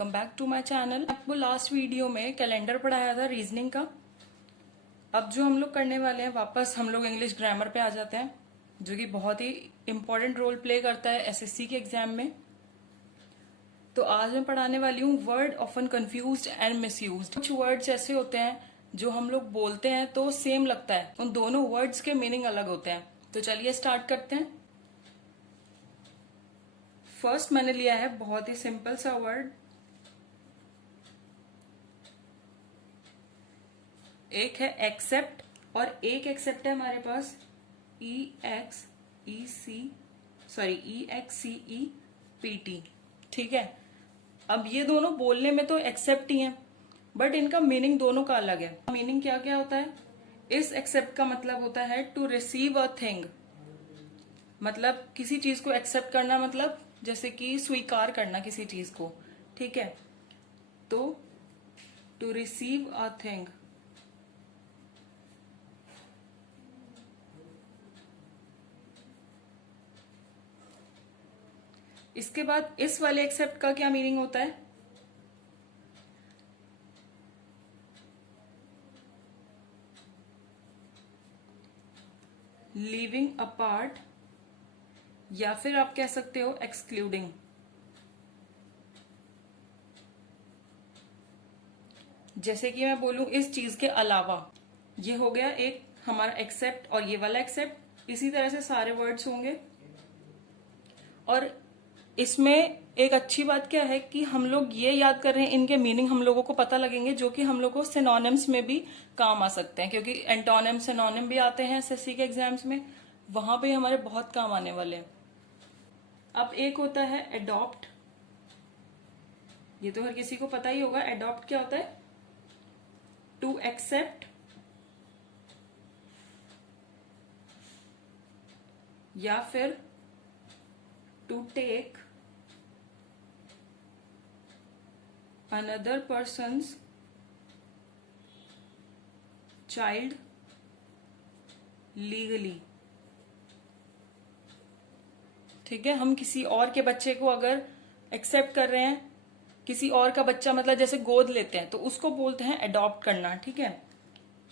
Welcome back to my channel. आपको last video में calendar पढ़ाया था रीजनिंग का। अब जो हम लोग करने वाले हैं, वापस हम लोग इंग्लिश ग्रामर पे आ जाते हैं, जो कि बहुत ही इंपॉर्टेंट रोल प्ले करता है एसएससी के एग्जाम में। तो आज मैं पढ़ाने वाली हूँ word often confused and misused. कुछ वर्ड्स ऐसे होते हैं जो हम लोग बोलते हैं तो सेम लगता है, उन दोनों वर्ड्स के मीनिंग अलग होते हैं। तो चलिए स्टार्ट करते हैं। फर्स्ट मैंने लिया है बहुत ही सिंपल सा वर्ड, एक है एक्सेप्ट और एक एक्सेप्ट है हमारे पास EXCEPT। ठीक है, अब ये दोनों बोलने में तो एक्सेप्ट ही हैं, बट इनका मीनिंग दोनों का अलग है। मीनिंग क्या क्या होता है? इस एक्सेप्ट का मतलब होता है टू रिसीव अ थिंग, मतलब किसी चीज को एक्सेप्ट करना, मतलब जैसे कि स्वीकार करना किसी चीज को। ठीक है, तो टू रिसीव अ थिंग। इसके बाद इस वाले एक्सेप्ट का क्या मीनिंग होता है? लीविंग अपार्ट, या फिर आप कह सकते हो एक्सक्लूडिंग। जैसे कि मैं बोलूं इस चीज के अलावा, ये हो गया एक हमारा एक्सेप्ट और ये वाला एक्सेप्ट। इसी तरह से सारे वर्ड्स होंगे। और इसमें एक अच्छी बात क्या है कि हम लोग ये याद कर रहे हैं, इनके मीनिंग हम लोगों को पता लगेंगे, जो कि हम लोग को सिनोनिम्स में भी काम आ सकते हैं, क्योंकि एंटोनिम सिनोनिम भी आते हैं एसएससी के एग्जाम्स में, वहां पे हमारे बहुत काम आने वाले हैं। अब एक होता है एडॉप्ट, ये तो हर किसी को पता ही होगा। एडॉप्ट क्या होता है? टू एक्सेप्ट या फिर to take another person's child legally। ठीक है, हम किसी और के बच्चे को अगर एक्सेप्ट कर रहे हैं, किसी और का बच्चा मतलब जैसे गोद लेते हैं, तो उसको बोलते हैं अडॉप्ट करना। ठीक है,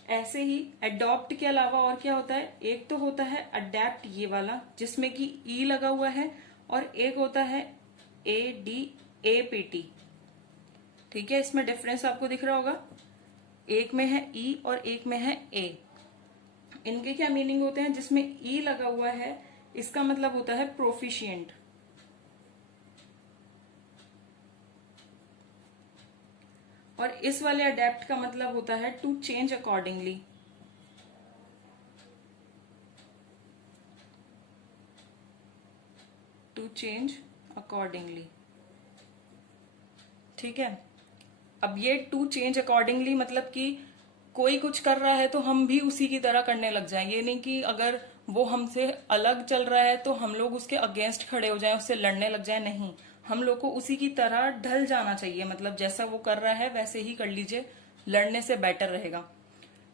ऐसे ही अडॉप्ट के अलावा और क्या होता है? एक तो होता है अडेप्ट, ये वाला जिसमें कि ई लगा हुआ है, और एक होता है ADAPT। ठीक है, इसमें डिफरेंस आपको दिख रहा होगा, एक में है ई और एक में है ए। इनके क्या मीनिंग होते हैं? जिसमें ई लगा हुआ है इसका मतलब होता है प्रोफिशिएंट, और इस वाले अडेप्ट का मतलब होता है to change accordingly. To change accordingly. ठीक है, अब ये टू चेंज अकॉर्डिंगली मतलब कि कोई कुछ कर रहा है तो हम भी उसी की तरह करने लग जाएं। ये नहीं कि अगर वो हमसे अलग चल रहा है तो हम लोग उसके अगेंस्ट खड़े हो जाएं, उससे लड़ने लग जाएं। नहीं, हम लोग को उसी की तरह ढल जाना चाहिए, मतलब जैसा वो कर रहा है वैसे ही कर लीजिए, लड़ने से बेटर रहेगा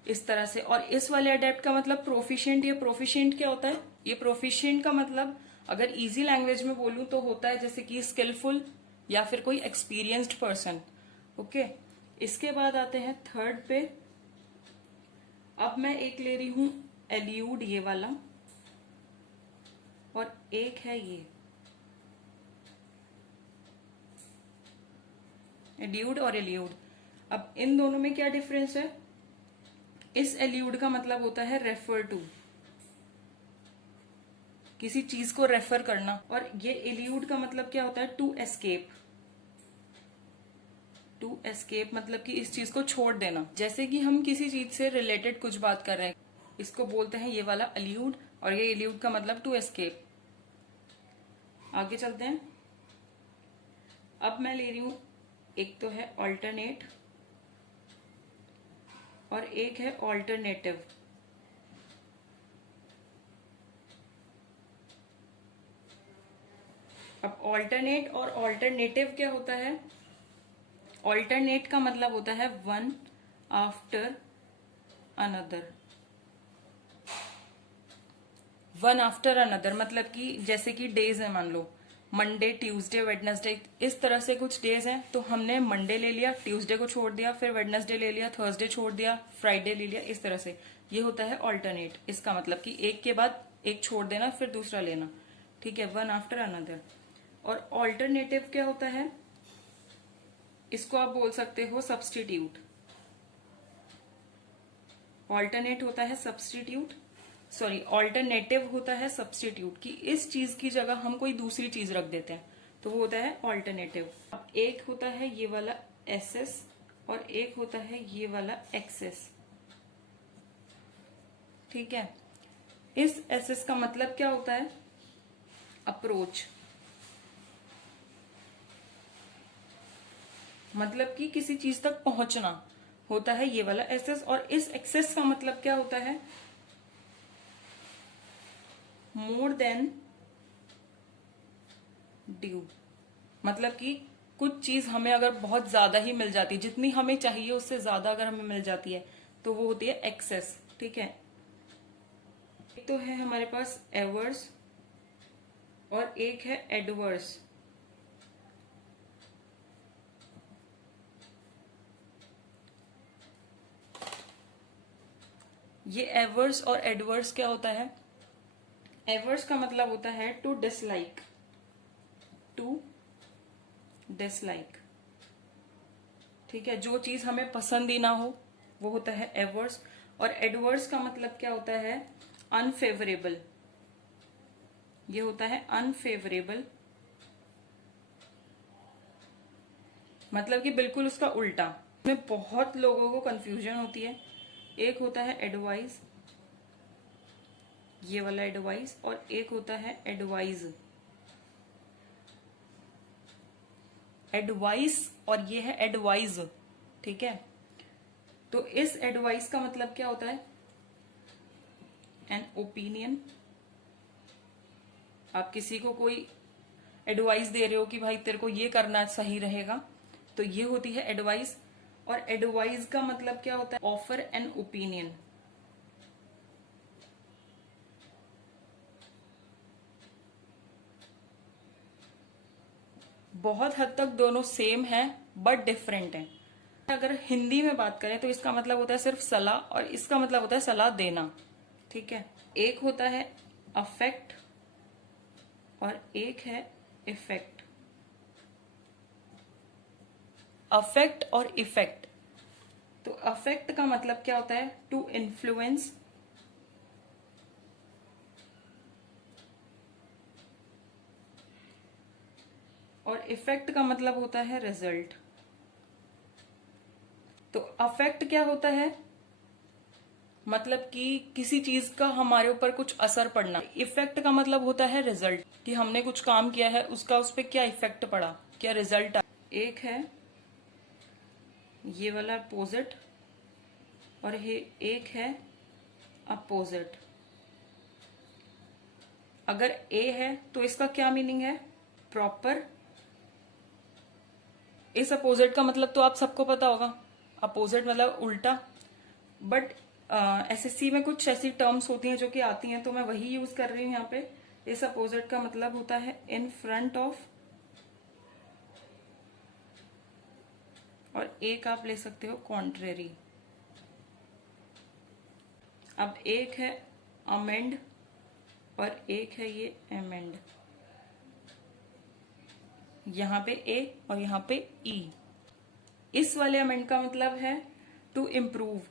इस तरह से। और इस वाले अडेप्ट का मतलब प्रोफिशिएंट। ये प्रोफिशिएंट क्या होता है? ये प्रोफिशिएंट का मतलब अगर इजी लैंग्वेज में बोलूं तो होता है जैसे कि स्किलफुल या फिर कोई एक्सपीरियंस्ड पर्सन। ओके, इसके बाद आते हैं थर्ड पे। अब मैं एक ले रही हूं एल्यूड, ये वाला, और एक है ये एल्यूड और एल्यूड। अब इन दोनों में क्या डिफरेंस है? इस एल्यूड का मतलब होता है रेफर टू, किसी चीज को रेफर करना, और ये एल्यूड का मतलब क्या होता है? To escape. टू एस्केप मतलब कि इस चीज को छोड़ देना। जैसे कि हम किसी चीज से रिलेटेड कुछ बात कर रहे हैं, इसको बोलते हैं ये वाला एल्यूड, और ये एल्यूड का मतलब टू एस्केप। आगे चलते हैं। अब मैं ले रही हूं, एक तो है ऑल्टरनेट और एक है ऑल्टरनेटिव। अब ऑल्टरनेट और ऑल्टरनेटिव क्या होता है? ऑल्टरनेट का मतलब होता है one after another. One after another मतलब कि जैसे कि डेज है, मान लो मंडे, ट्यूसडे, वेडनेसडे, इस तरह से कुछ डेज हैं, तो हमने मंडे ले लिया, ट्यूसडे को छोड़ दिया, फिर वेडनेसडे ले लिया, थर्सडे छोड़ दिया, फ्राइडे ले लिया, इस तरह से। ये होता है ऑल्टरनेट। इसका मतलब कि एक के बाद एक छोड़ देना, फिर दूसरा लेना, ठीक है, वन आफ्टर अनदर। और ऑल्टरनेटिव क्या होता है, इसको आप बोल सकते हो सब्स्टिट्यूट। ऑल्टरनेट होता है सब्स्टिट्यूट, सॉरी ऑल्टरनेटिव होता है सब्स्टिट्यूट, कि इस चीज की जगह हम कोई दूसरी चीज रख देते हैं, तो वो होता है ऑल्टरनेटिव। अब एक होता है ये वाला एसएस और एक होता है ये वाला एक्सेस, ठीक है। इस एसएस का मतलब क्या होता है, अप्रोच, मतलब कि किसी चीज तक पहुंचना होता है ये वाला एसएस। और इस एक्सेस का मतलब क्या होता है, मोर देन ड्यू, मतलब कि कुछ चीज हमें अगर बहुत ज्यादा ही मिल जाती है, जितनी हमें चाहिए उससे ज्यादा अगर हमें मिल जाती है, तो वो होती है एक्सेस, ठीक है। एक तो है हमारे पास एवर्स और एक है एडवर्स। ये एवर्स और एडवर्स क्या होता है, एवर्स का मतलब होता है टू डिसलाइक, टू डिसलाइक, ठीक है, जो चीज हमें पसंद ही ना हो वो होता है एवर्स। और एडवर्स का मतलब क्या होता है, अनफेवरेबल, ये होता है अनफेवरेबल, मतलब कि बिल्कुल उसका उल्टा। में बहुत लोगों को कंफ्यूजन होती है। एक होता है एडवाइस, ये वाला एडवाइस, और एक होता है एडवाइज, एडवाइस और ये है एडवाइज, ठीक है। तो इस एडवाइस का मतलब क्या होता है, एन ओपिनियन। आप किसी को कोई एडवाइस दे रहे हो कि भाई तेरे को ये करना सही रहेगा, तो ये होती है एडवाइस। और एडवाइस का मतलब क्या होता है, ऑफर एन ओपिनियन। बहुत हद तक दोनों सेम है बट डिफरेंट है। अगर हिंदी में बात करें तो इसका मतलब होता है सिर्फ सलाह, और इसका मतलब होता है सलाह देना, ठीक है। एक होता है अफेक्ट और एक है इफेक्ट। अफेक्ट और इफेक्ट, तो अफेक्ट का मतलब क्या होता है, टू इन्फ्लुएंस, और इफेक्ट का मतलब होता है रिजल्ट। तो अफेक्ट क्या होता है, मतलब कि किसी चीज का हमारे ऊपर कुछ असर पड़ना। इफेक्ट का मतलब होता है रिजल्ट, कि हमने कुछ काम किया है उसका उस पर क्या इफेक्ट पड़ा, क्या रिजल्ट आया। एक है ये वाला अपोजिट और एक है अपोजिट। अगर ए है तो इसका क्या मीनिंग है, प्रॉपर। इस अपोजिट का मतलब तो आप सबको पता होगा, अपोजिट मतलब उल्टा। बट एसएससी में कुछ ऐसी टर्म्स होती हैं जो कि आती हैं, तो मैं वही यूज कर रही हूँ यहाँ पे। इस अपोजिट का मतलब होता है इन फ्रंट ऑफ, और एक आप ले सकते हो कॉन्ट्रेरी। अब एक है अमेंड और एक है ये एमेंड, यहां पे ए और यहां पे ई। इस वाले अमेंड का मतलब है टू इम्प्रूव,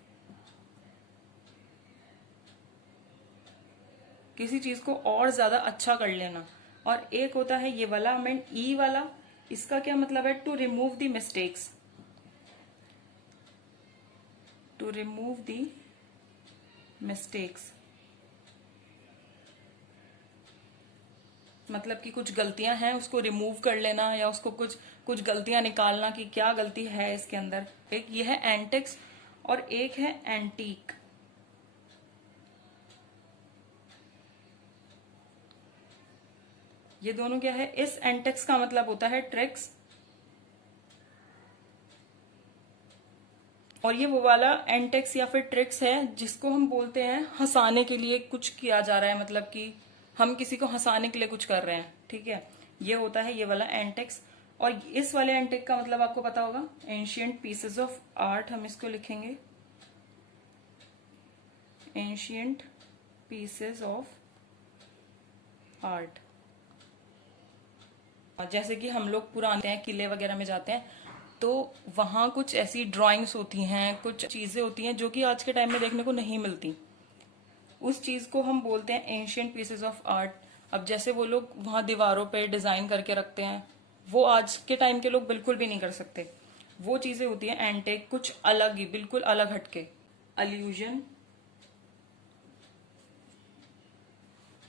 किसी चीज को और ज्यादा अच्छा कर लेना। और एक होता है ये वाला अमेंड, ई वाला, इसका क्या मतलब है, to remove the mistakes, to remove the mistakes, मतलब कि कुछ गलतियां हैं उसको रिमूव कर लेना, या उसको कुछ कुछ गलतियां निकालना कि क्या गलती है इसके अंदर। एक ये है एंटिक्स और एक है एंटीक। ये दोनों क्या है, इस एंटिक्स का मतलब होता है ट्रिक्स, और ये वो वाला एंटिक्स या फिर ट्रिक्स है जिसको हम बोलते हैं हंसाने के लिए कुछ किया जा रहा है, मतलब कि हम किसी को हंसाने के लिए कुछ कर रहे हैं, ठीक है। ये होता है ये वाला एंटेक्स। और इस वाले एंटेक का मतलब आपको पता होगा, एंशियंट पीसेस ऑफ आर्ट, हम इसको लिखेंगे एंशियंट पीसेस ऑफ आर्ट। जैसे कि हम लोग पुराने हैं, किले वगैरह में जाते हैं तो वहां कुछ ऐसी ड्राइंग्स होती हैं, कुछ चीजें होती हैं जो कि आज के टाइम में देखने को नहीं मिलती। उस चीज को हम बोलते हैं एंशियंट पीसेस ऑफ आर्ट। अब जैसे वो लोग वहां दीवारों पे डिजाइन करके रखते हैं, वो आज के टाइम के लोग बिल्कुल भी नहीं कर सकते। वो चीजें होती हैं एंटेक, कुछ अलग ही, बिल्कुल अलग हटके। अल्यूजन,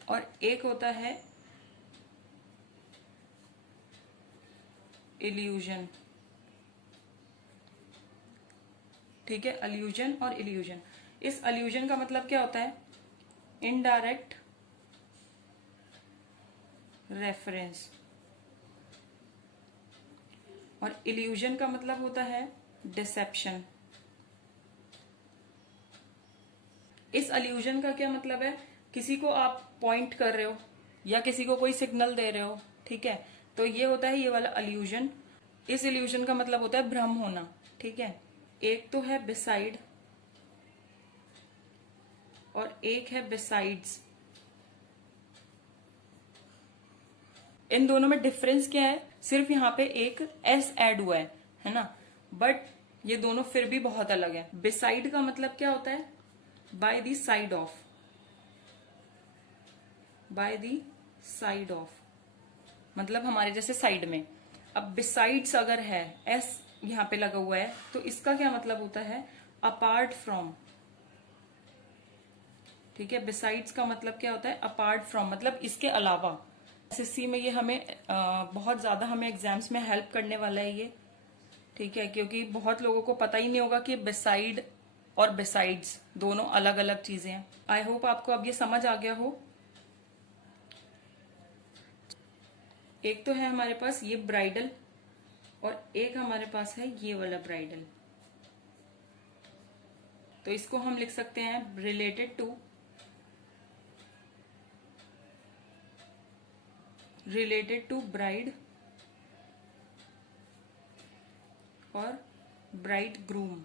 और एक होता है इल्यूजन। ठीक है, अल्यूजन और इल्यूजन। इस अल्यूजन का मतलब क्या होता है? Indirect reference. और इल्यूजन का मतलब होता है डिसेप्शन। इस अल्यूजन का क्या मतलब है? किसी को आप पॉइंट कर रहे हो या किसी को कोई सिग्नल दे रहे हो, ठीक है, तो ये होता है ये वाला अल्यूजन। इस इल्यूजन का मतलब होता है भ्रम होना। ठीक है, एक तो है बिसाइड और एक है बिसाइड्स। इन दोनों में डिफरेंस क्या है? सिर्फ यहाँ पे एक एस ऐड हुआ है ना, बट ये दोनों फिर भी बहुत अलग है। बिसाइड का मतलब क्या होता है? By the side of, by the side of, मतलब हमारे जैसे साइड में। अब बिसाइड्स अगर है, एस यहाँ पे लगा हुआ है, तो इसका क्या मतलब होता है? Apart from. ठीक है, बिसाइड्स का मतलब क्या होता है? अपार्ट फ्रॉम, मतलब इसके अलावा। एसएससी में ये हमें बहुत ज्यादा हमें एग्जाम्स में हेल्प करने वाला है ये। ठीक है, क्योंकि बहुत लोगों को पता ही नहीं होगा कि बिसाइड और बिसाइड्स दोनों अलग अलग चीजें हैं। आई होप आपको अब ये समझ आ गया हो। एक तो है हमारे पास ये ब्राइडल और एक हमारे पास है ये वाला ब्राइडल। तो इसको हम लिख सकते हैं रिलेटेड टू ब्राइड और ब्राइड ग्रूम।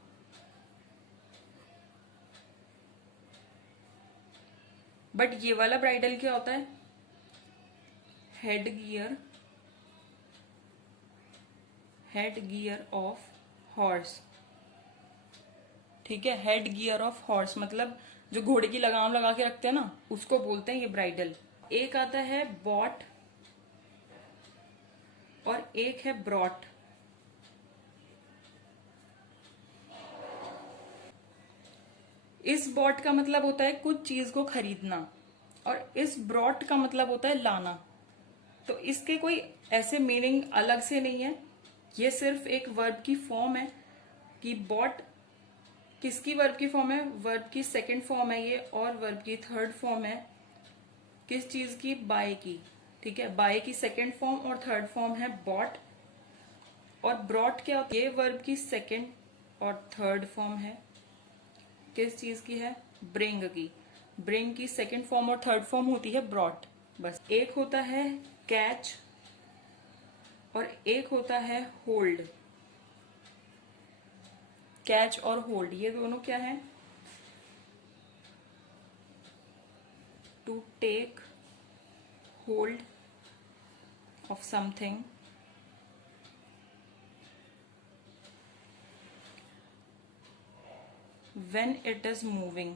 बट ये वाला ब्राइडल क्या होता है? Head gear of horse. ठीक है, हेड गियर ऑफ हॉर्स मतलब जो घोड़े की लगाम लगा के रखते हैं ना, उसको बोलते हैं ये ब्राइडल। एक आता है बॉट और एक है ब्रॉट। इस बॉट का मतलब होता है कुछ चीज को खरीदना और इस ब्रॉट का मतलब होता है लाना। तो इसके कोई ऐसे मीनिंग अलग से नहीं है, ये सिर्फ एक वर्ब की फॉर्म है कि बॉट किसकी वर्ब की फॉर्म है? वर्ब की सेकंड फॉर्म है ये, और वर्ब की थर्ड फॉर्म है किस चीज की? बाय की। ठीक है, बाय की सेकंड फॉर्म और थर्ड फॉर्म है बॉट। और ब्रॉट क्या होता है? ये वर्ब की सेकंड और थर्ड फॉर्म है किस चीज की है? ब्रिंग की। ब्रिंग की सेकंड फॉर्म और थर्ड फॉर्म होती है ब्रॉट। बस। एक होता है कैच और एक होता है होल्ड। कैच और होल्ड ये दोनों क्या है? To take hold of something when it is moving।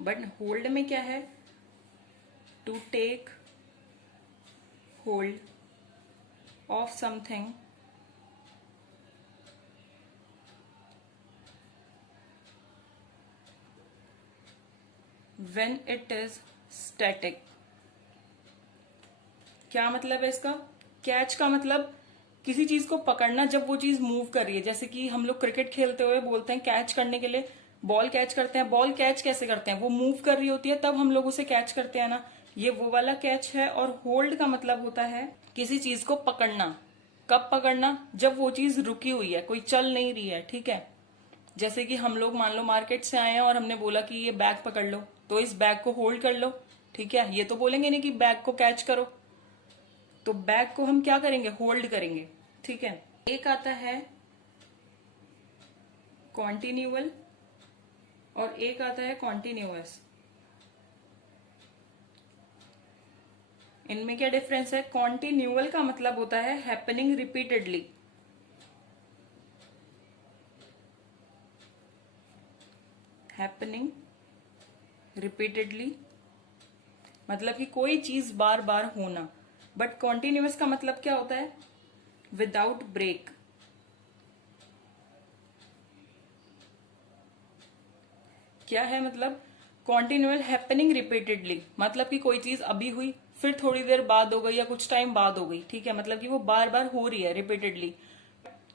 But hold में क्या है? To take hold of something when it is static। क्या मतलब है इसका? कैच का मतलब किसी चीज को पकड़ना जब वो चीज मूव कर रही है। जैसे कि हम लोग क्रिकेट खेलते हुए बोलते हैं कैच करने के लिए बॉल कैच करते हैं। बॉल कैच कैसे करते हैं? वो मूव कर रही होती है तब हम लोग उसे कैच करते हैं ना, ये वो वाला कैच है। और होल्ड का मतलब होता है किसी चीज को पकड़ना। कब पकड़ना? जब वो चीज रुकी हुई है, कोई चल नहीं रही है। ठीक है, जैसे कि हम लोग मान लो मार्केट से आए हैं और हमने बोला कि ये बैग पकड़ लो, तो इस बैग को होल्ड कर लो, ठीक है। ये तो बोलेंगे नहीं कि बैग को कैच करो, तो बैग को हम क्या करेंगे, होल्ड करेंगे, ठीक है। एक आता है कॉन्टिन्यूअल और एक आता है कॉन्टिन्यूअस। इनमें क्या डिफरेंस है? कॉन्टिन्यूअल का मतलब होता है हैपनिंग रिपीटेडली, हैपनिंग रिपीटेडली मतलब कि कोई चीज बार बार होना। बट कॉन्टिन्यूअस का मतलब क्या होता है? Without break. क्या है मतलब? कॉन्टिन्यूअल हैपनिंग रिपीटेडली मतलब कि कोई चीज अभी हुई, फिर थोड़ी देर बाद हो गई या कुछ टाइम बाद हो गई, ठीक है, मतलब कि वो बार बार हो रही है रिपीटेडली।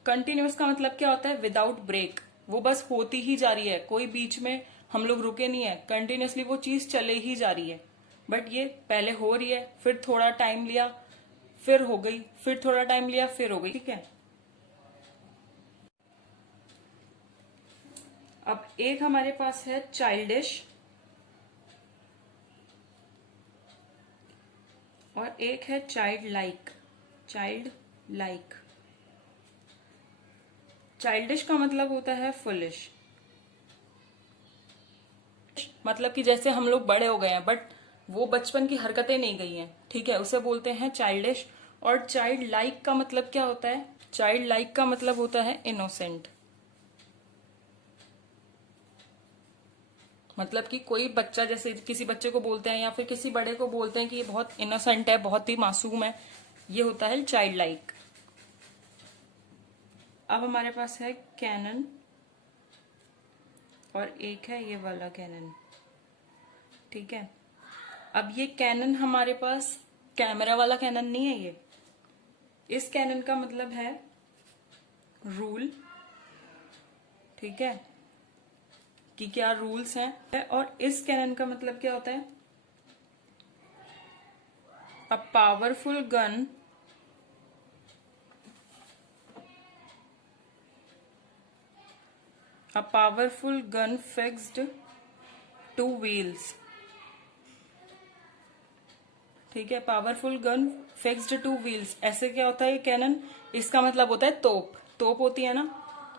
कंटिन्यूअस का मतलब क्या होता है? विदाउट ब्रेक, वो बस होती ही जा रही है, कोई बीच में हम लोग रुके नहीं है, कंटिन्यूअसली वो चीज चले ही जा रही है। बट ये पहले हो रही है, फिर थोड़ा टाइम लिया, फिर हो गई, फिर थोड़ा टाइम लिया, फिर हो गई, ठीक है। अब एक हमारे पास है चाइल्डिश और एक है child like. Child like, childish का मतलब होता है फुलिश, मतलब कि जैसे हम लोग बड़े हो गए हैं बट वो बचपन की हरकतें नहीं गई हैं, ठीक है, उसे बोलते हैं चाइल्डिश। और चाइल्ड लाइक का मतलब क्या होता है? चाइल्ड लाइक का मतलब होता है इनोसेंट, मतलब कि कोई बच्चा, जैसे किसी बच्चे को बोलते हैं या फिर किसी बड़े को बोलते हैं कि ये बहुत इनोसेंट है, बहुत ही मासूम है, ये होता है चाइल्ड लाइक। अब हमारे पास है कैनन और एक है ये वाला कैनन, ठीक है। अब ये कैनन हमारे पास कैमरा वाला कैनन नहीं है ये। इस कैनन का मतलब है रूल, ठीक है, कि क्या रूल्स हैं। और इस कैनन का मतलब क्या होता है? A powerful gun a powerful gun fixed to wheels, ठीक है, powerful gun fixed two wheels. ऐसे क्या होता है ये कैनन? इसका मतलब होता है तोप, तोप होती है ना,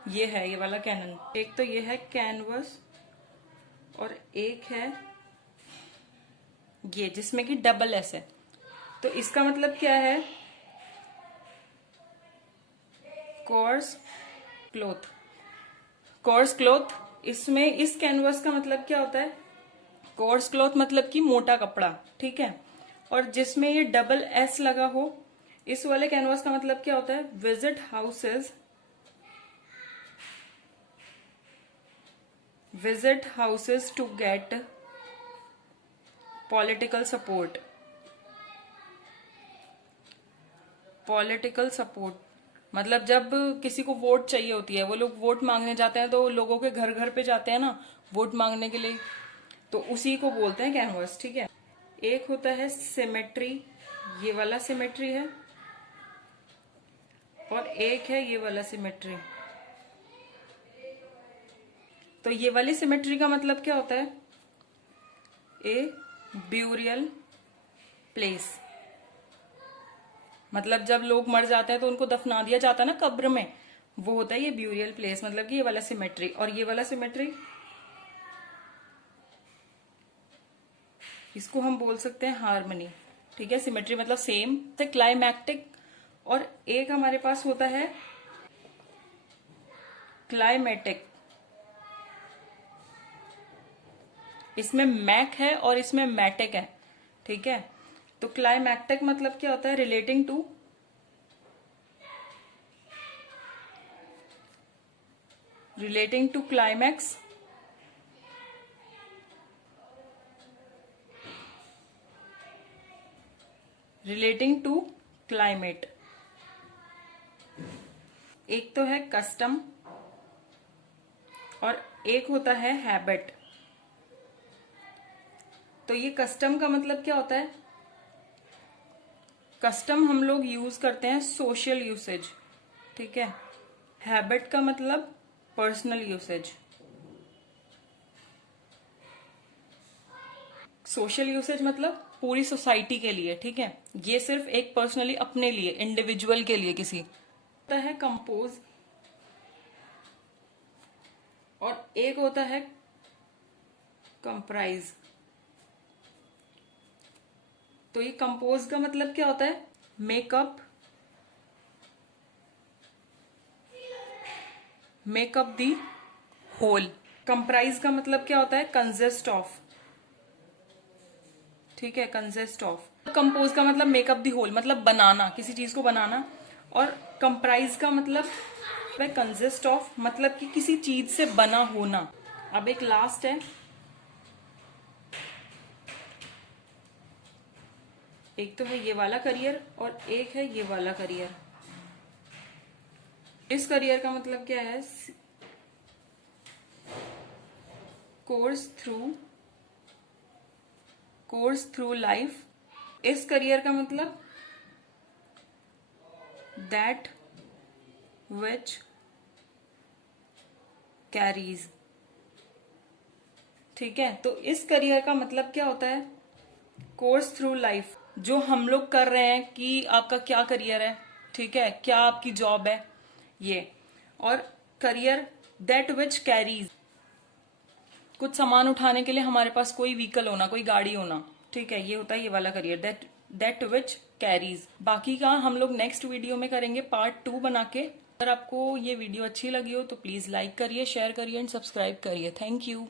ये है ये वाला कैनन। एक तो ये है कैनवस और एक है ये जिसमें कि डबल एस है। तो इसका मतलब क्या है? Course cloth, course cloth. इसमें इस कैनवस का मतलब क्या होता है? कोर्स क्लॉथ मतलब कि मोटा कपड़ा, ठीक है। और जिसमें ये डबल एस लगा हो, इस वाले कैनवास का मतलब क्या होता है? Visit houses, visit houses to get political support, political support मतलब जब किसी को वोट चाहिए होती है, वो लोग वोट मांगने जाते हैं तो लोगों के घर घर पे जाते हैं ना वोट मांगने के लिए, तो उसी को बोलते हैं कैनवास, ठीक है। एक होता है सिमेट्री, ये वाला सिमेट्री है, और एक है ये वाला सिमेट्री। तो ये वाली सिमेट्री का मतलब क्या होता है? ए ब्यूरियल प्लेस, मतलब जब लोग मर जाते हैं तो उनको दफना दिया जाता है ना कब्र में, वो होता है ये ब्यूरियल प्लेस, मतलब कि ये वाला सिमेट्री। और ये वाला सिमेट्री, इसको हम बोल सकते हैं हार्मनी, ठीक है। सिमेट्री मतलब सेम। क्लाइमैक्टिक और एक हमारे पास होता है क्लाइमेटिक। इसमें मैक है और इसमें मैटिक है, ठीक है। तो क्लाइमैक्टिक मतलब क्या होता है? Relating to, relating to climax, relating to climate. एक तो है कस्टम और एक होता है हैबिट। तो ये कस्टम का मतलब क्या होता है? कस्टम हम लोग यूज करते हैं सोशल यूसेज, ठीक है। हैबिट का मतलब पर्सनल यूसेज। सोशल यूसेज मतलब पूरी सोसाइटी के लिए, ठीक है। ये सिर्फ एक पर्सनली अपने लिए, इंडिविजुअल के लिए किसी। होता है कंपोज और एक होता है कंप्राइज। तो ये कंपोज का मतलब क्या होता है? Makeup the whole. कंप्राइज का मतलब क्या होता है? कंसिस्ट ऑफ, ठीक है, कंसिस्ट ऑफ। कंपोज का मतलब मेकअप दी होल, मतलब बनाना, किसी चीज को बनाना। और कंप्राइज का मतलब कंसिस्ट ऑफ, मतलब कि किसी चीज से बना होना। अब एक लास्ट है, एक तो है ये वाला करियर और एक है ये वाला करियर। इस करियर का मतलब क्या है? Course through life. इस करियर का मतलब दैट विच कैरीज, ठीक है। तो इस करियर का मतलब क्या होता है? कोर्स थ्रू लाइफ, जो हम लोग कर रहे हैं कि आपका क्या करियर है, ठीक है, क्या आपकी जॉब है ये। और करियर दैट विच कैरीज, कुछ सामान उठाने के लिए हमारे पास कोई व्हीकल होना, कोई गाड़ी होना, ठीक है, ये होता है ये वाला करियर, दैट विच कैरीज। बाकी का हम लोग नेक्स्ट वीडियो में करेंगे पार्ट 2 बना के। अगर आपको ये वीडियो अच्छी लगी हो तो प्लीज लाइक करिए, शेयर करिए एंड सब्सक्राइब करिए। Thank you.